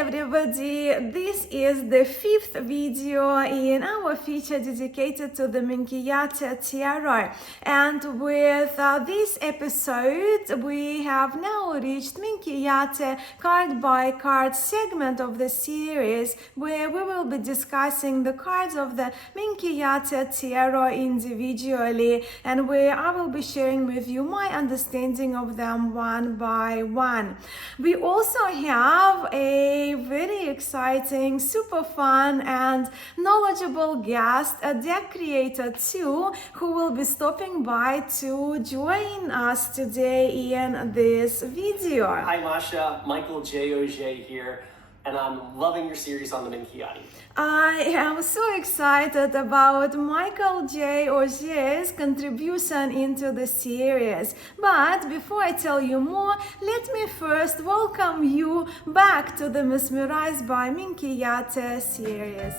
everybody, this is the 5th video in our feature dedicated to the Minchiate Tarot, and with this episode we have now reached Minchiate card by card segment of the series, where we will be discussing the cards of the Minchiate Tarot individually, and where I will be sharing with you my understanding of them one by one. We also have a very exciting, super fun and knowledgeable guest, a deck creator too, who will be stopping by to join us today in this video. Hi Masha, Michael J Auger here, and I'm loving your series on the Minchiate. I am so excited about Michael J Auger's contribution into the series. But before I tell you more, let me first welcome you back to the Mesmerized by Minchiate series.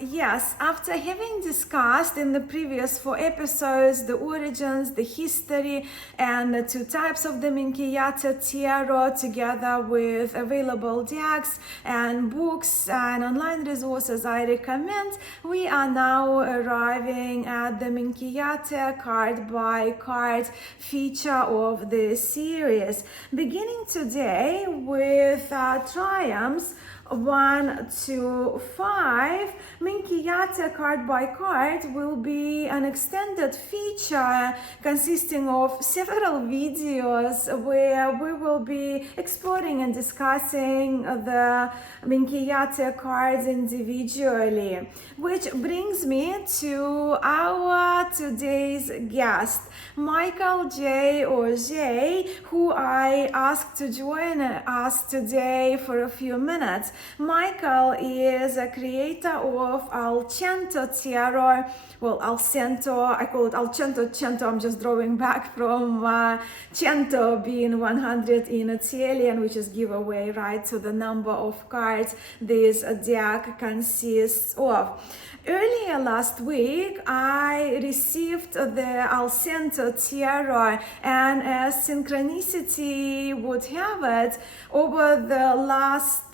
Yes, after having discussed in the previous 4 episodes the origins, the history, and the 2 types of the Minchiate Tarot, together with available decks and books and online resources I recommend, we are now arriving at the Minchiate card by card feature of the series, beginning today with triumphs 1 to 5. Minchiate card by card will be an extended feature consisting of several videos where we will be exploring and discussing the Minchiate cards individually, which brings me to our today's guest, Michael J Auger, who I asked to join us today for a few minutes. Michael is a creator of AllCento Tarot. Well, AllCento, I call it AllCento. I'm just drawing back from cento being 100 in Italian, which is giveaway, right, to the number of cards this deck consists of. Earlier last week, I received the AllCento Tarot, and as synchronicity would have it, over the last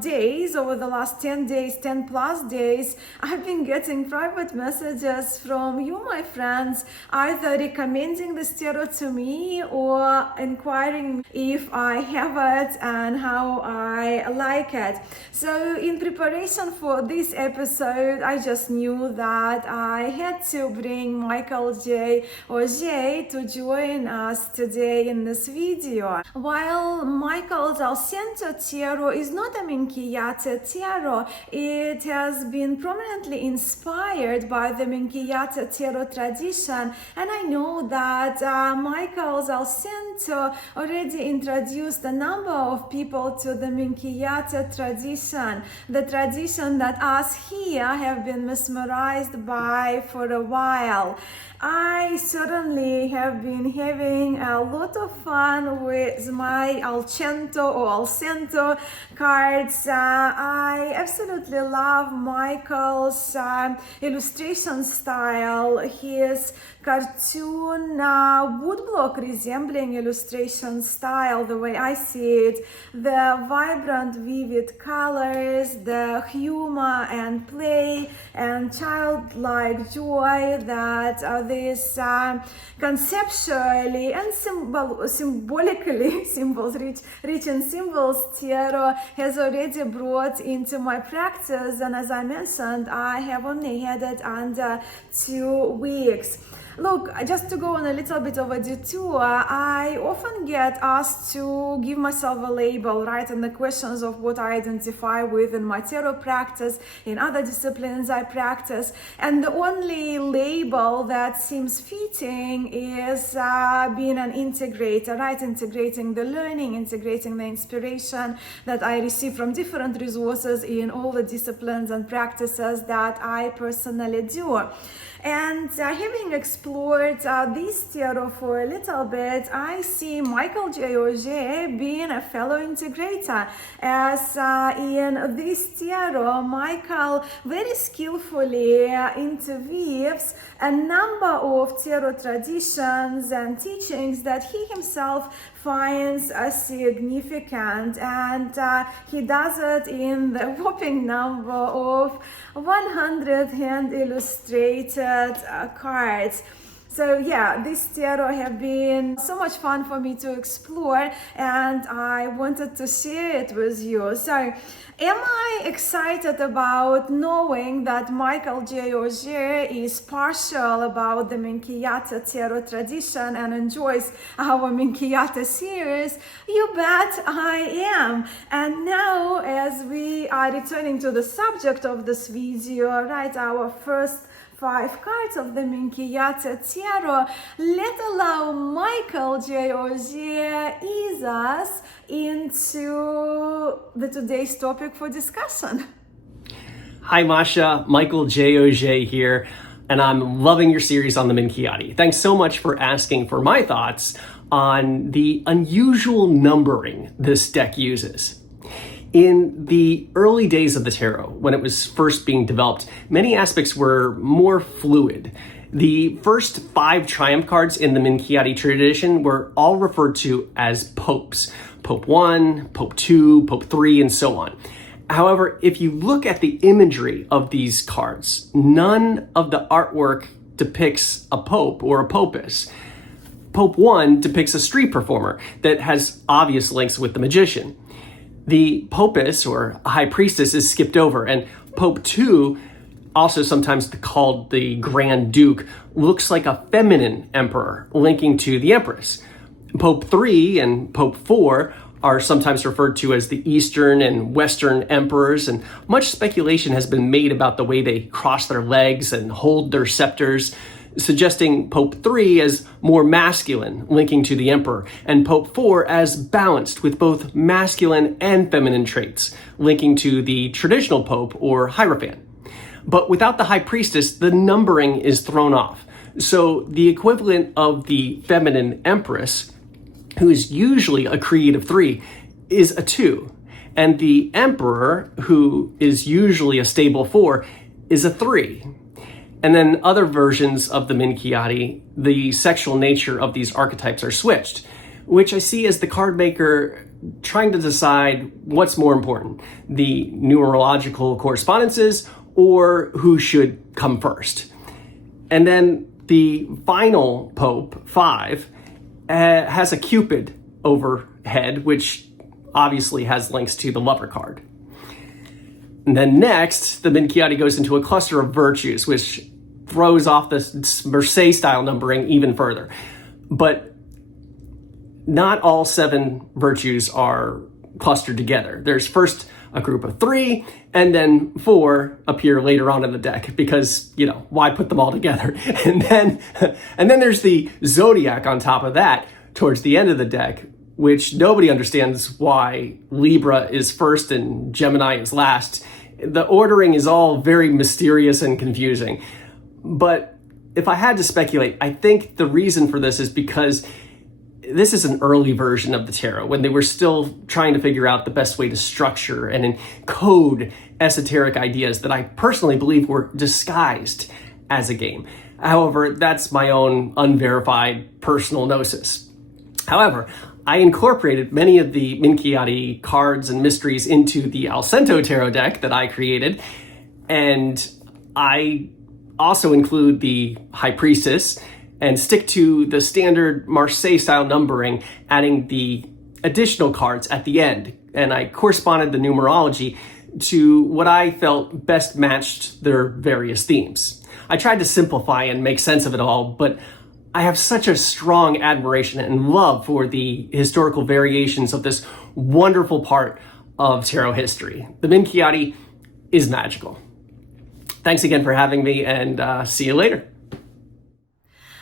days, over the last 10 days, 10 plus days, I've been getting private messages from you, my friends, either recommending this tarot to me or inquiring if I have it and how I like it. So in preparation for this episode, I just knew that I had to bring Michael J Auger to join us today in this video. While Michael's AllCento Tarot is not a Minchiate Tarot, it has been prominently inspired by the Minchiate Tarot tradition, and I know that Michael's AllCento already introduced a number of people to the Minchiate tradition, the tradition that us here have been mesmerized by for a while. I certainly have been having a lot of fun with my AllCento cards. I absolutely love Michael's illustration style, his cartoon woodblock resembling illustration style, the way I see it, the vibrant vivid colors, the humor and play and childlike joy that this conceptually and symbolically rich in symbols tarot has already brought into my practice. And as I mentioned, I have only had it under 2 weeks. Look, just to go on a little bit of a detour, I often get asked to give myself a label, right? And the questions of what I identify with in my tarot practice, in other disciplines I practice. And the only label that seems fitting is being an integrator, right? Integrating the learning, integrating the inspiration that I receive from different resources in all the disciplines and practices that I personally do. And having explored this tarot for a little bit, I see Michael J Auger being a fellow integrator, as in this tarot, Michael very skillfully interweaves a number of tarot traditions and teachings that he himself finds significant, and he does it in the whopping number of 100 hand illustrated cards. So yeah, this tarot have been so much fun for me to explore, and I wanted to share it with you. So am I excited about knowing that Michael J Auger is partial about the Minchiate tarot tradition and enjoys our Minchiate series? You bet I am. And now, as we are returning to the subject of this video, right, our first 5 cards of the Minchiate tarot, let allow Michael J Auger ease us into the today's topic for discussion. Hi Masha, Michael J Auger here, and I'm loving your series on the Minchiate. Thanks so much for asking for my thoughts on the unusual numbering this deck uses. In the early days of the tarot, when it was first being developed, many aspects were more fluid. The first 5 triumph cards in the Minchiate tradition were all referred to as popes. Pope 1, Pope 2, Pope 3, and so on. However, if you look at the imagery of these cards, none of the artwork depicts a pope or a popess. Pope 1 depicts a street performer that has obvious links with the magician. The Popess, or high priestess, is skipped over, and Pope 2, also sometimes called the Grand Duke, looks like a feminine emperor linking to the Empress. Pope 3 and Pope 4 are sometimes referred to as the Eastern and Western emperors, and much speculation has been made about the way they cross their legs and hold their scepters, suggesting Pope 3 as more masculine, linking to the emperor, and Pope 4 as balanced with both masculine and feminine traits, linking to the traditional pope or hierophant. But without the high priestess, the numbering is thrown off. So the equivalent of the feminine empress, who is usually a creed of 3, is a 2. And the emperor, who is usually a stable 4, is a 3. And then other versions of the Minchiate, the sexual nature of these archetypes are switched, which I see as the card maker trying to decide what's more important, the numerological correspondences or who should come first. And then the final Pope, 5, has a Cupid overhead, which obviously has links to the Lover card. And then next, the Minchiate goes into a cluster of virtues, which throws off the Marseille style numbering even further. But not all 7 virtues are clustered together. There's first a group of 3, and then 4 appear later on in the deck because, why put them all together? And then there's the zodiac on top of that towards the end of the deck, which nobody understands why Libra is first and Gemini is last. The ordering is all very mysterious and confusing. But if I had to speculate, I think the reason for this is because this is an early version of the tarot when they were still trying to figure out the best way to structure and encode esoteric ideas that I personally believe were disguised as a game. However, that's my own unverified personal gnosis. However, I incorporated many of the Minchiate cards and mysteries into the AllCento Tarot deck that I created, and I also include the High Priestess and stick to the standard Marseille style numbering, adding the additional cards at the end. And I corresponded the numerology to what I felt best matched their various themes. I tried to simplify and make sense of it all, but I have such a strong admiration and love for the historical variations of this wonderful part of tarot history. The Minchiate is magical. Thanks again for having me, and see you later.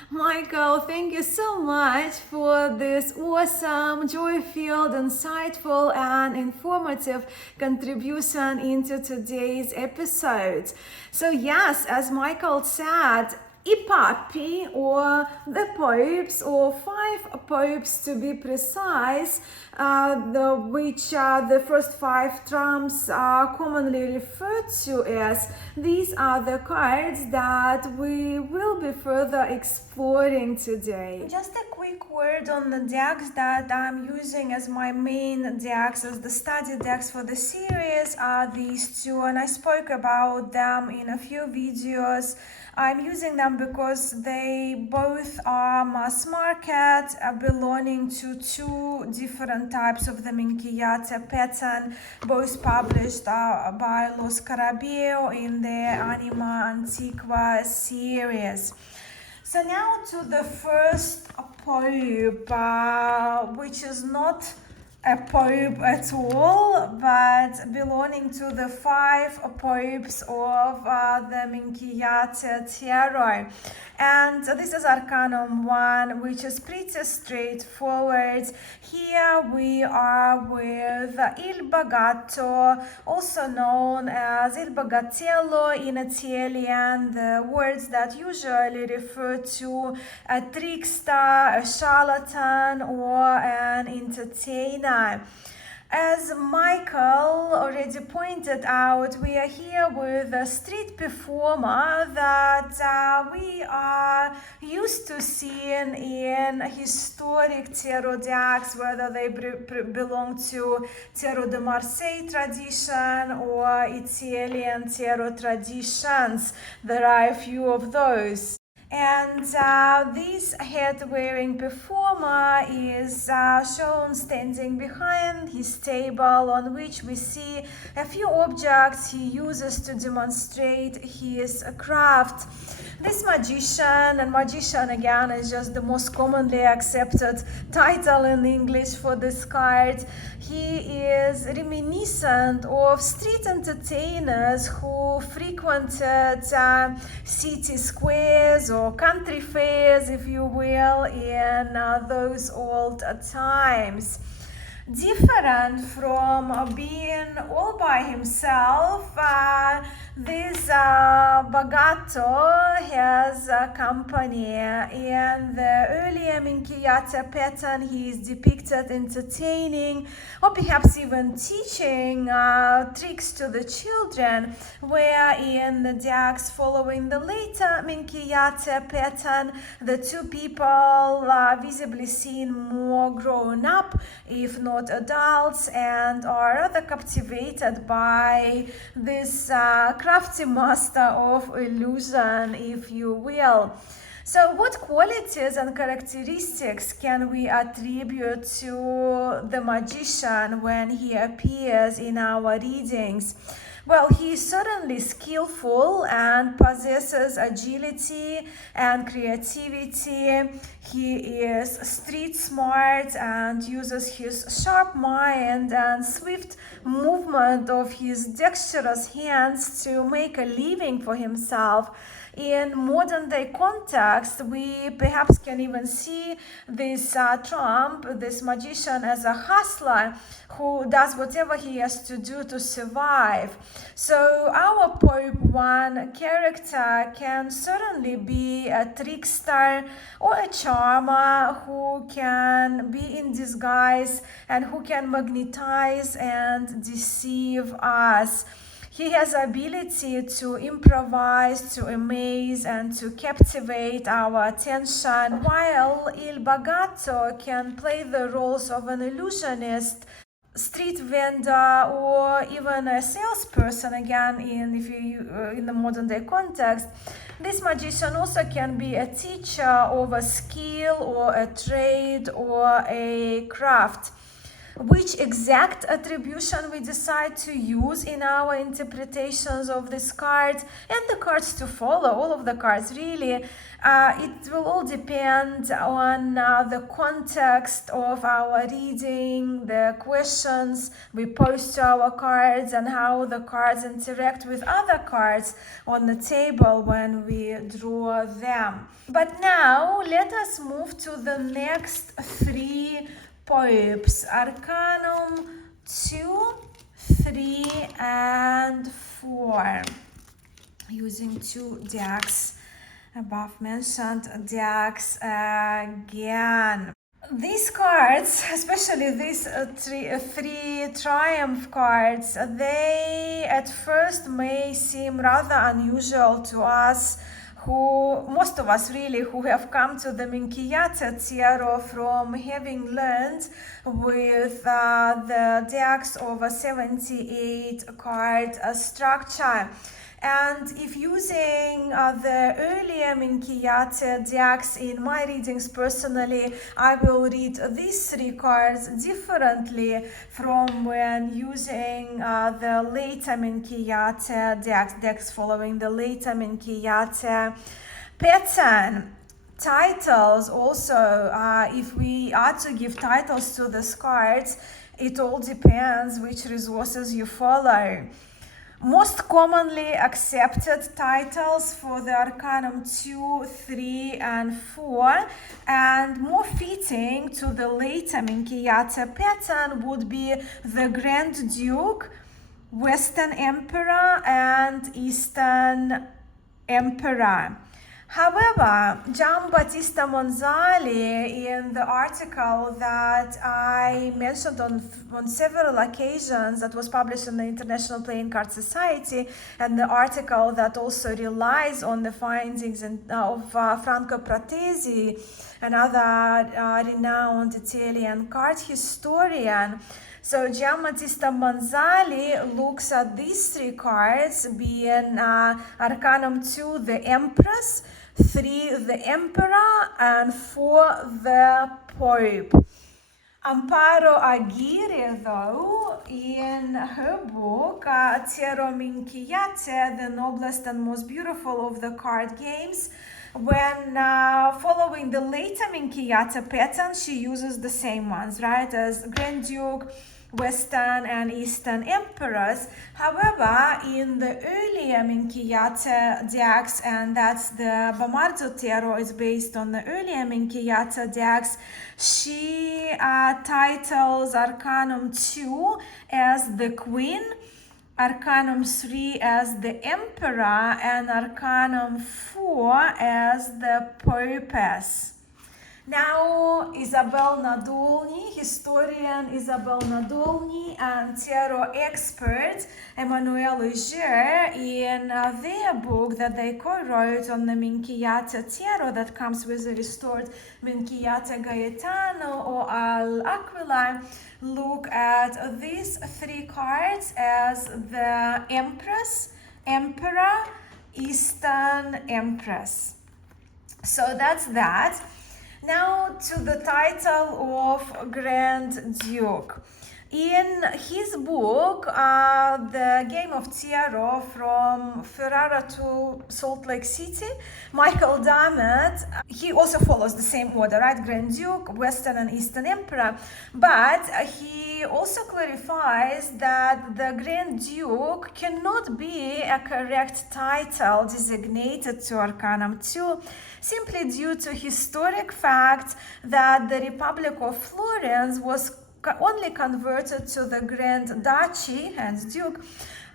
Michael, thank you so much for this awesome, joy-filled, insightful, and informative contribution into today's episode. So yes, as Michael said, Ipapi, or the popes, or 5 popes to be precise, which the first 5 trumps are commonly referred to as. These are the cards that we will be further exploring today. Just a quick word on the decks that I'm using as my main decks, as the study decks for the series, are these two, and I spoke about them in a few videos. I'm using them because they both are mass market, belonging to 2 different types of the Minchiate pattern, both published by Los Carabeo in their Anima Antiqua series. So now to the first pope, which is not a pope at all, but belonging to the 5 popes of the Minchiate Tarot. And this is Arcanum 1, which is pretty straightforward. Here we are with Il Bagatto, also known as Il Bagatello in Italian, the words that usually refer to a trickster, a charlatan, or an entertainer. As Michael already pointed out, we are here with a street performer that we are used to seeing in historic tarot decks, whether they belong to Tarot de Marseille tradition or Italian tarot traditions. There are a few of those. And this head-wearing performer is shown standing behind his table, on which we see a few objects he uses to demonstrate his craft. This magician, and magician again is just the most commonly accepted title in English for this card, he is reminiscent of street entertainers who frequented city squares or country fairs, if you will, in those old times. Different from being all by himself, this Bagatto has a company. In the earlier Minchiate pattern, he is depicted entertaining or perhaps even teaching tricks to the children, where in the decks following the later Minchiate pattern, the 2 people are visibly seen more grown up, if not adults, and are rather captivated by this crafty master of illusion, if you will. So what qualities and characteristics can we attribute to the magician when he appears in our readings? Well, he is certainly skillful and possesses agility and creativity. He is street smart and uses his sharp mind and swift movement of his dexterous hands to make a living for himself. In modern day context, we perhaps can even see this Trump, this magician, as a hustler who does whatever he has to do to survive. So our Pope 1 character can certainly be a trickster or a charmer who can be in disguise and who can magnetize and deceive us. He has ability to improvise, to amaze, and to captivate our attention, while Il Bagatto can play the roles of an illusionist, street vendor, or even a salesperson, again in the modern day context. This magician also can be a teacher of a skill or a trade or a craft. Which exact attribution we decide to use in our interpretations of this card and the cards to follow, all of the cards really, it will all depend on the context of our reading, the questions we pose to our cards, and how the cards interact with other cards on the table when we draw them. But now let us move to the next 3 popes, Arcanum 2, 3, and 4, using 2 decks above mentioned decks again. These cards, especially these three triumph cards, they at first may seem rather unusual to us, most of us really, who have come to the Minchiate Tarot from having learned with the decks of a 78 card structure. And if using the earlier Minchiate decks in my readings personally, I will read these three cards differently from when using the later Minchiate decks following the later Minchiate pattern. Titles also, if we are to give titles to the cards, it all depends which resources you follow. Most commonly accepted titles for the Arcanum 2, 3, and 4, and more fitting to the later Minchiate pattern would be the Grand Duke, Western Emperor, and Eastern Emperor. However, Giambattista Monzali, in the article that I mentioned on several occasions that was published in the International Playing Card Society, and the article that also relies on the findings of Franco Pratesi, another renowned Italian card historian. So Giambattista Monzali looks at these three cards, being Arcanum 2, the Empress, 3, the Emperor, and 4, the Pope. Amparo Aguirre, though, in her book, Tarot Minchiate, the noblest and most beautiful of the card games, when following the later Minchiate pattern, she uses the same ones, right, as Grand Duke, Western and Eastern Emperors. However, in the earlier Minchiate decks, and that's the Bagatto Tarot is based on the earlier Minchiate decks, she titles Arcanum 2 as the Queen, Arcanum 3 as the Emperor, and Arcanum 4 as the Popess. Now, Isabel Nadolny, historian Isabel Nadolny, and tarot expert Michael Auger, in their book that they co-wrote on the Minchiate Tarot that comes with the restored Minchiate Gaetano or Al-Aquila, look at these three cards as the Empress, Emperor, Eastern Empress. So that's that. Now to the title of Grand Duke. In his book, The Game of Tarot from Ferrara to Salt Lake City, Michael Dammit, he also follows the same order, right? Grand Duke, Western and Eastern Emperor. But he also clarifies that the Grand Duke cannot be a correct title designated to Arcanum 2, simply due to historic fact that the Republic of Florence was only converted to the Grand Duchy, hence Duke,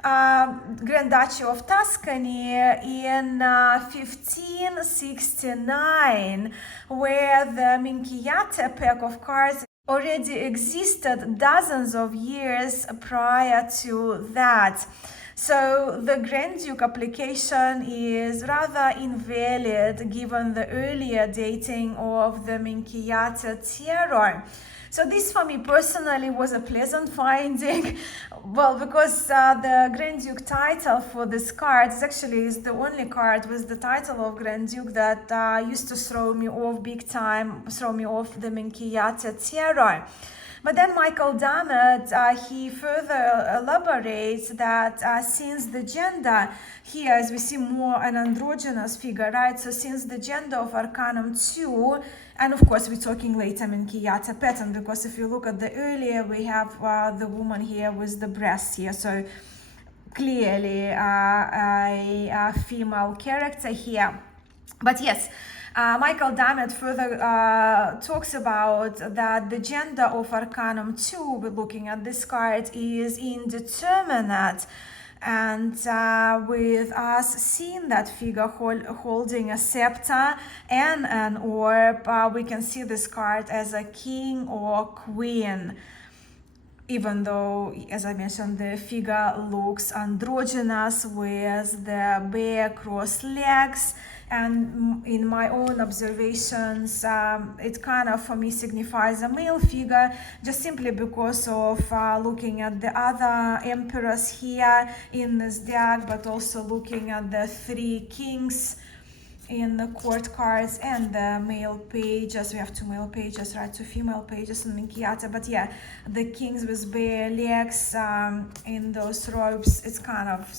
Grand Duchy of Tuscany in 1569, where the Minchiate pack of cards already existed dozens of years prior to that. So the Grand Duke application is rather invalid given the earlier dating of the Minchiate Tarot. So this for me personally was a pleasant finding, well, because the Grand Duke title for this card is the only card with the title of Grand Duke that used to throw me off big time, throw me off the Minchiate Tarot. But then Michael Dammit, he further elaborates that since the gender here, as we see more an androgynous figure, right? So since the gender of Arcanum 2, and of course we're talking later Minchiate pattern, because if you look at the earlier, we have the woman here with the breasts here. So clearly a female character here. But yes, Michael Dammit further talks about that the gender of Arcanum 2, we're looking at this card, is indeterminate. and with us seeing that figure holding a scepter and an orb, we can see this card as a king or queen. Even though, as I mentioned, the figure looks androgynous with the bare crossed legs, and in my own observations, it kind of for me signifies a male figure, just simply because of looking at the other emperors here in this deck, but also looking at the three kings in the court cards and the male pages. We have two male pages, right? Two female pages in Minchiate. But yeah, the kings with bare legs in those robes, it's kind of,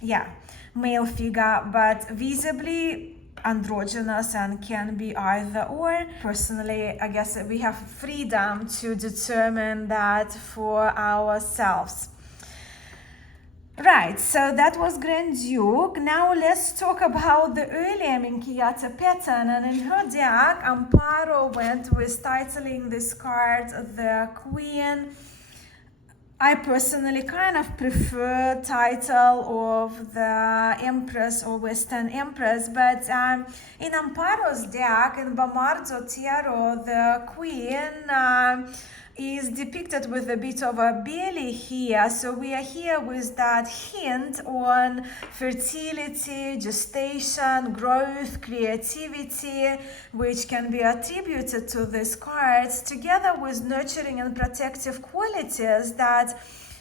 yeah, male figure, but visibly androgynous and can be either or. Personally, I guess we have freedom to determine that for ourselves. Right, so that was Grand Duke. Now let's talk about the earlier Minchiate pattern. And in her deck, Amparo went with titling this card the Queen. I personally kind of prefer title of the Empress or Western Empress, but in Amparo's deck, in Bagatto Tarot, the Queen is depicted with a bit of a belly here. So we are here with that hint on fertility, gestation, growth, creativity, which can be attributed to these cards, together with nurturing and protective qualities that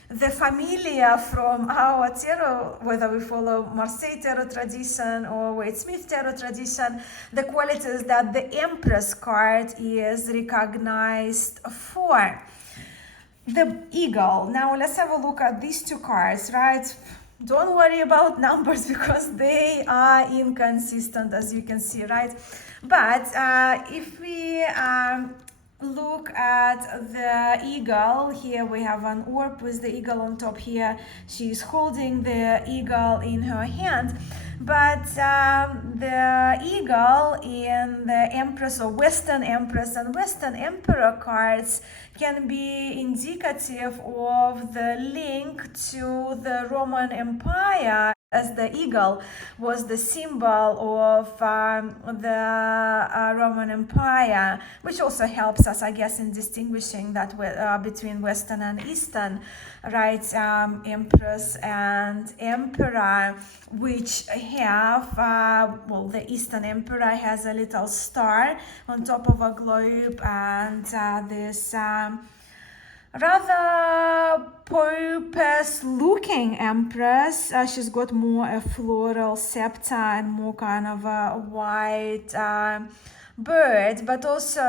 the familiar from our tarot, whether we follow Marseille tarot tradition or Waite-Smith tarot tradition, the qualities that the Empress card is recognized for. The eagle. Now let's have a look at these two cards, right? Don't worry about numbers because they are inconsistent, as you can see, right? But if we look at the eagle, here we have an orb with the eagle on top here. She's holding the eagle in her hand, but the eagle in the Empress or Western Empress and Western Emperor cards can be indicative of the link to the Roman Empire, as the eagle was the symbol of the Roman Empire, which also helps us, I guess, in distinguishing that between Western and Eastern, right? Empress and Emperor, which have, well, the Eastern Emperor has a little star on top of a globe, and this rather Popess looking Empress. She's got more a floral scepter and more kind of a white bird, but also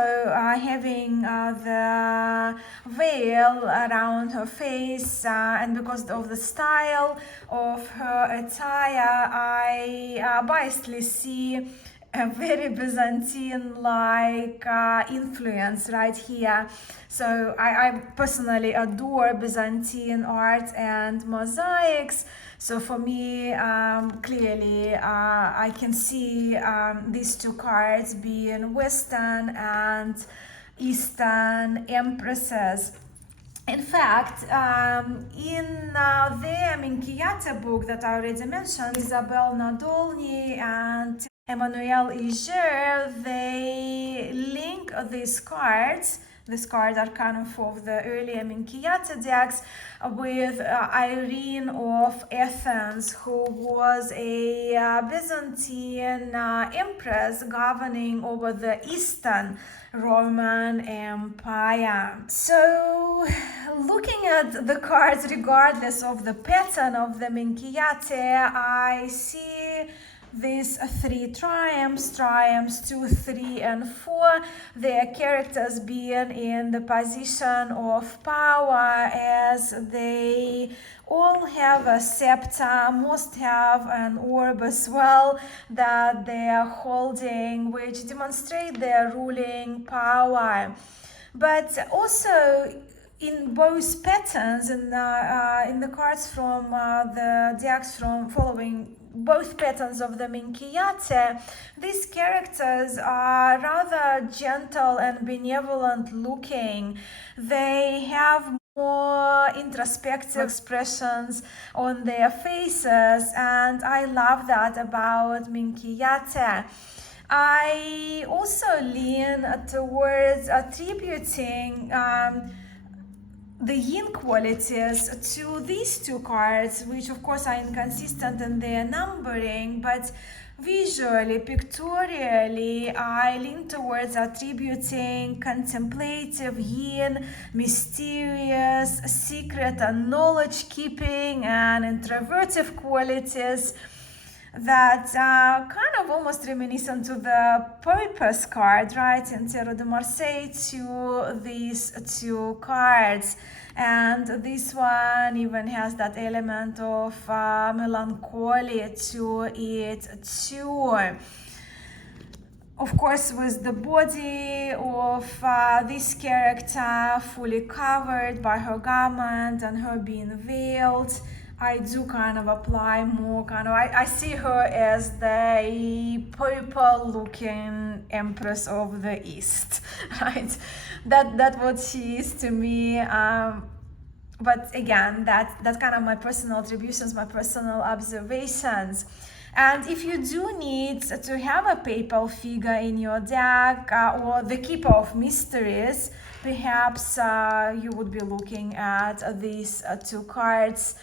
having the veil around her face, and because of the style of her attire, I biasly see a very Byzantine-like influence right here. So I personally adore Byzantine art and mosaics. So for me, clearly, I can see these two cards being Western and Eastern Empresses. In fact, in the Minchiate book that I already mentioned, Isabelle Nadolny and Emmanuel Auger, they link these cards. These cards are kind of the earlier Minchiate decks with Irene of Athens, who was a Byzantine empress governing over the Eastern Roman Empire. So, looking at the cards, regardless of the pattern of the Minchiate, I see these three triumphs 2, 3, and 4, their characters being in the position of power, as they all have a scepter, most have an orb as well that they are holding, which demonstrate their ruling power. But also in both patterns, in the cards from the decks from following both patterns of the Minchiate, these characters are rather gentle and benevolent looking. They have more introspective expressions on their faces, and I love that about Minchiate. I also lean towards attributing the yin qualities to these two cards, which of course are inconsistent in their numbering, but visually, pictorially, I lean towards attributing contemplative yin, mysterious, secret and knowledge keeping, and introvertive qualities that kind of almost reminiscent to the Popess card, right, in Tarot de Marseille, to these two cards. And this one even has that element of melancholy to it too. Of course, with the body of this character fully covered by her garment and her being veiled, I do kind of apply more I see her as the purple looking Empress of the East, right? That's what she is to me. But again, that's kind of my personal attributions, my personal observations. And if you do need to have a papal figure in your deck or the keeper of mysteries, perhaps you would be looking at these two cards.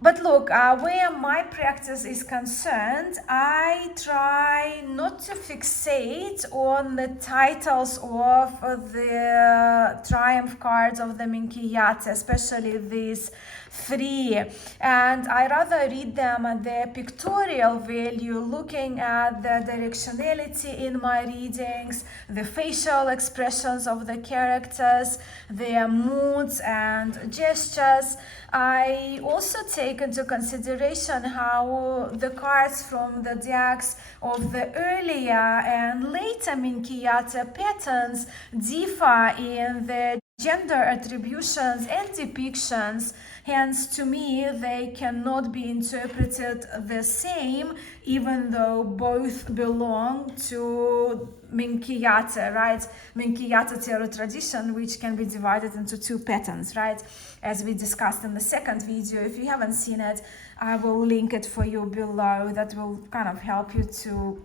But look, where my practice is concerned, I try not to fixate on the titles of the triumph cards of the Minchiate, especially these three. And I rather read them at their pictorial value, looking at the directionality in my readings, the facial expressions of the characters, their moods and gestures. I also take into consideration how the cards from the decks of the earlier and later Minchiate patterns differ in their gender attributions and depictions. Hence, to me, they cannot be interpreted the same, even though both belong to Minchiate, right? Minchiate tarot tradition, which can be divided into two patterns, right? As we discussed in the second video. If you haven't seen it, I will link it for you below. That will kind of help you to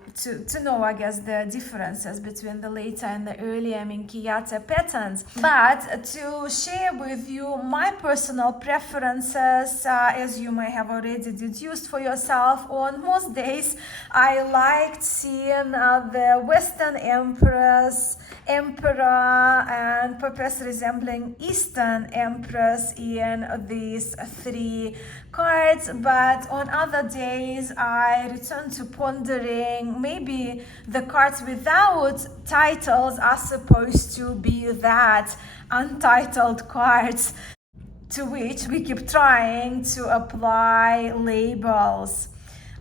know, I guess, the differences between the later and the earlier Minchiate patterns. But to share with you my personal preferences, as you may have already deduced for yourself, on most days I liked seeing the Western Empress, Emperor, and Popess resembling Eastern Empress in these three cards. But on other days I return to pondering maybe the cards without titles are supposed to be that untitled cards to which we keep trying to apply labels.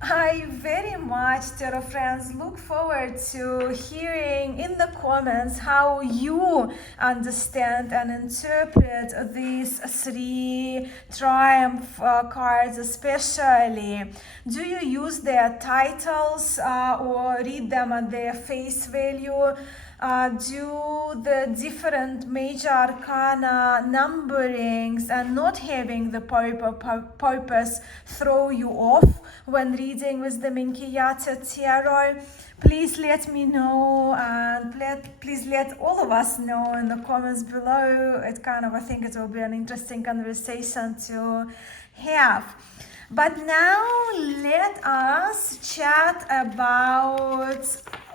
I very much, tarot friends, look forward to hearing in the comments how you understand and interpret these three triumph cards especially. Do you use their titles or read them at their face value? Do the different major arcana numberings and not having the purpose throw you off when reading with the Minchiate tarot? Please let me know, and please let all of us know in the comments below. I think it will be an interesting conversation to have. But now let us chat about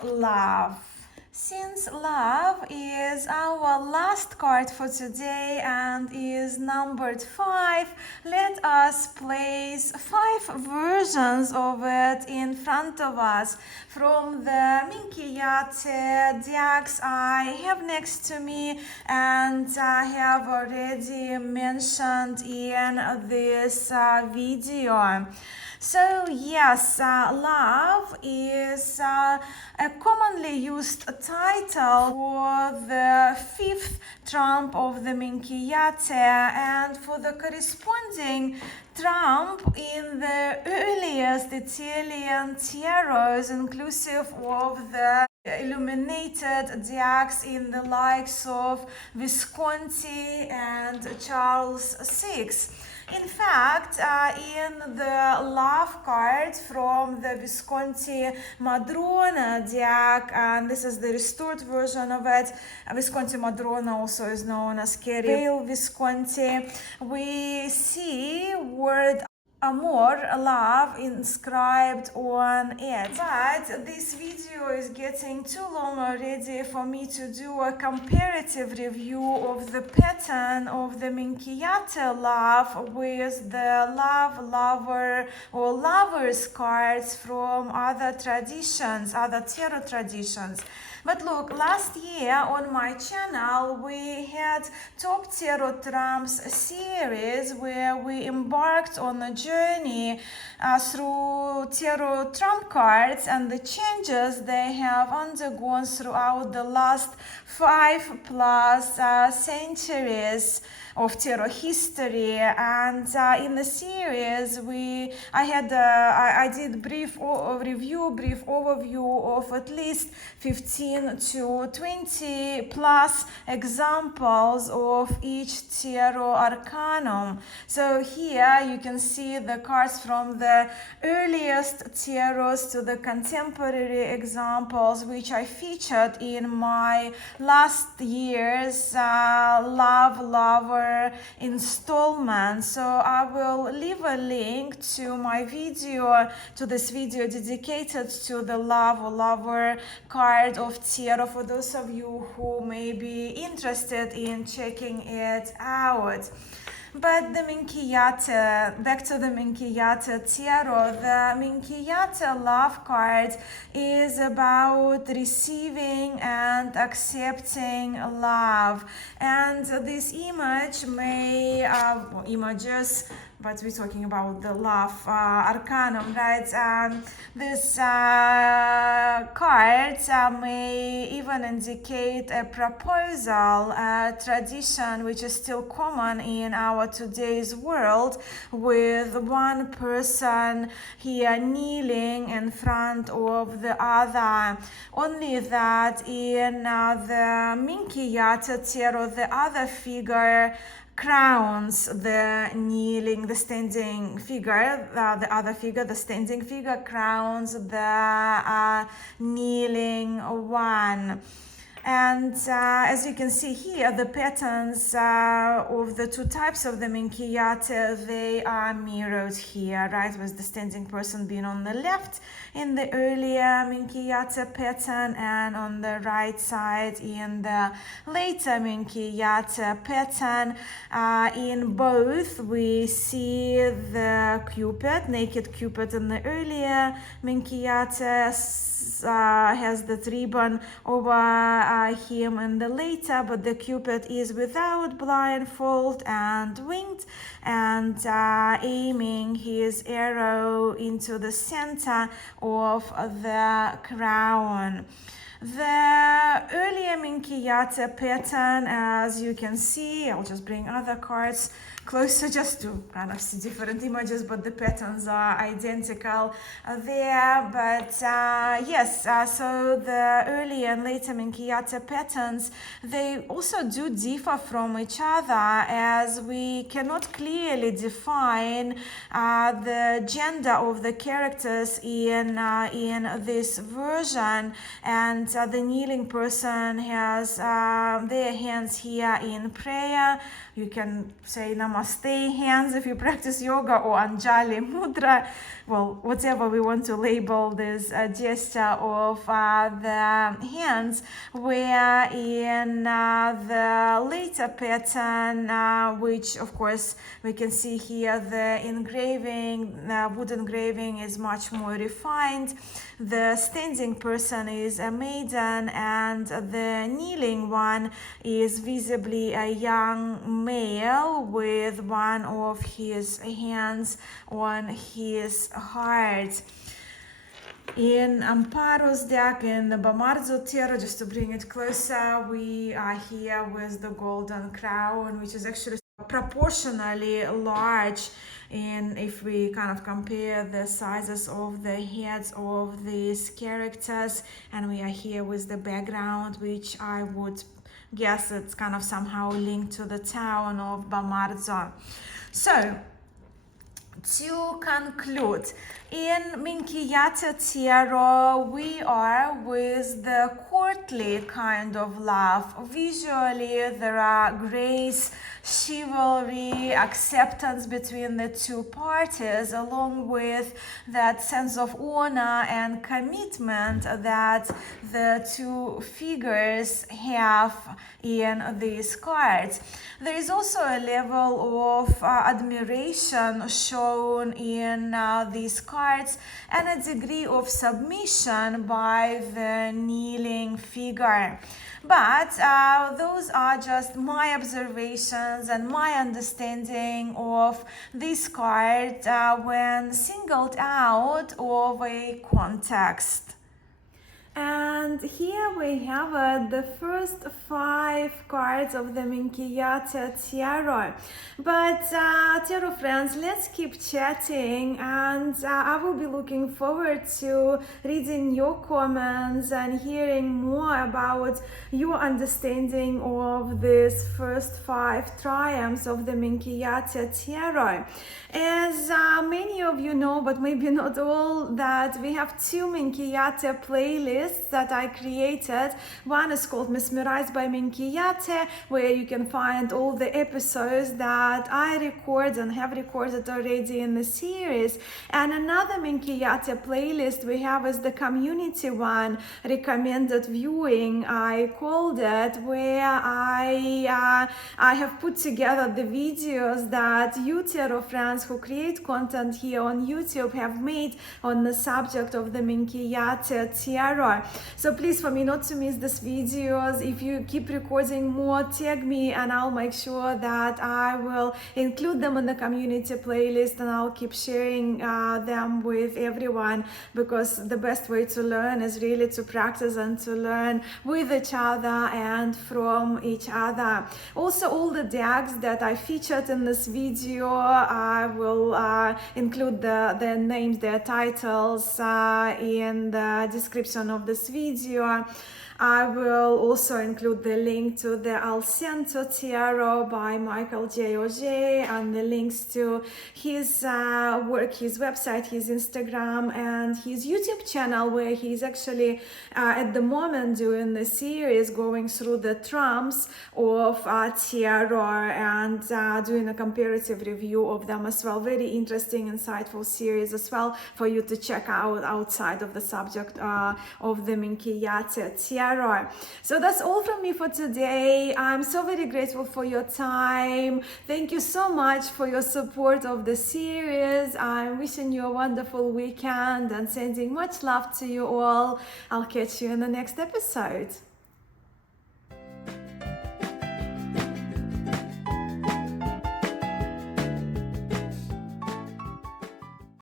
love. Since love is our last card for today and is numbered 5, let us place 5 versions of it in front of us from the Minchiate decks I have next to me and I have already mentioned in this video. So yes, love is a commonly used title for the 5th trump of the Minchiate and for the corresponding trump in the earliest Italian tarots, inclusive of the illuminated decks in the likes of Visconti and Charles VI. In fact, in the love card from the Visconti Madrona deck, and this is the restored version of it, Visconti Madrona also is known as Vale Visconti, we see word amor, love, inscribed on it. But this video is getting too long already for me to do a comparative review of the pattern of the Minchiate love with the love, lover, or lovers cards from other traditions, other tarot traditions. But look, last year on my channel we had Top Tarot Trumps series where we embarked on a journey through tarot trump cards and the changes they have undergone throughout the last 5+ centuries of tarot history. And in the series I did brief overview of at least 15 to 20 plus examples of each tarot arcanum. So here you can see the cards from the earliest tarots to the contemporary examples, which I featured in my last year's love lover installment. So I will leave a link to my video, to this video dedicated to the love or lover card of tarot for those of you who may be interested in checking it out. But the Minchiate, back to the Minchiate tarot. The Minchiate love card is about receiving and accepting love. And this image images, but we're talking about the love arcanum, right? This card may even indicate a proposal, a tradition which is still common in our today's world, with one person here kneeling in front of the other. Only that in the Minchiate tarot, the other figure crowns the kneeling, the standing figure, the other figure, the standing figure crowns the kneeling one. And as you can see here, the patterns of the two types of the Minchiate, they are mirrored here, right? With the standing person being on the left in the earlier Minchiate pattern, and on the right side in the later Minchiate pattern. In both, we see the Cupid, naked Cupid in the earlier Minchiate, has the ribbon over him in the later, but the Cupid is without blindfold and winged, and aiming his arrow into the center of the crown. The earlier Minchiate pattern, as you can see, I'll just bring other cards closer just to kind of see different images, but the patterns are identical there. But yes, so the early and later Minchiate patterns, they also do differ from each other, as we cannot clearly define the gender of the characters in this version. And the kneeling person has their hands here in prayer. You can say Namaste hands if you practice yoga, or Anjali Mudra, well, whatever we want to label this gesture of the hands, where in the later pattern, which of course we can see here, the engraving, wood engraving is much more refined. The standing person is a maiden, and the kneeling one is visibly a young male with one of his hands on his heart. In Amparo's deck, in the Bamarzo Tarot, just to bring it closer, we are here with the golden crown, which is actually proportionally large if we kind of compare the sizes of the heads of these characters. And we are here with the background, which I would guess it's kind of somehow linked to the town of Bamarzo. So to conclude, in Minchiate Tarot, we are with the courtly kind of love. Visually, there are grace, chivalry, acceptance between the two parties, along with that sense of honor and commitment that the two figures have in these cards. There is also a level of admiration shown in these cards, and a degree of submission by the kneeling figure. But those are just my observations and my understanding of this card when singled out of a context. And here we have the first 5 cards of the Minchiate Tarot. But Tarot friends, let's keep chatting, and I will be looking forward to reading your comments and hearing more about your understanding of these first 5 triumphs of the Minchiate Tarot. As many of you know, but maybe not all, that we have 2 Minchiate playlists that I created. One is called Mesmerized by Minchiate, where you can find all the episodes that I record and have recorded already in the series. And another Minchiate playlist we have is the community one, recommended viewing, I called it, where I have put together the videos that you tarot friends who create content here on YouTube have made on the subject of the Minchiate Tarot. So please, for me not to miss these videos, if you keep recording more, tag me and I'll make sure that I will include them in the community playlist, and I'll keep sharing them with everyone, because the best way to learn is really to practice and to learn with each other and from each other. Also, all the decks that I featured in this video, I will include the names, their titles in the description of this video. I will also include the link to the AllCento Tarot by Michael J Auger, and the links to his work, his website, his Instagram, and his YouTube channel, where he's actually at the moment doing the series going through the trumps of tarot and doing a comparative review of them as well. Very interesting, insightful series as well for you to check out outside of the subject of the Minchiate Tarot. So that's all from me for today. I'm so very grateful for your time. Thank you so much for your support of the series. I'm wishing you a wonderful weekend and sending much love to you all. I'll catch you in the next episode.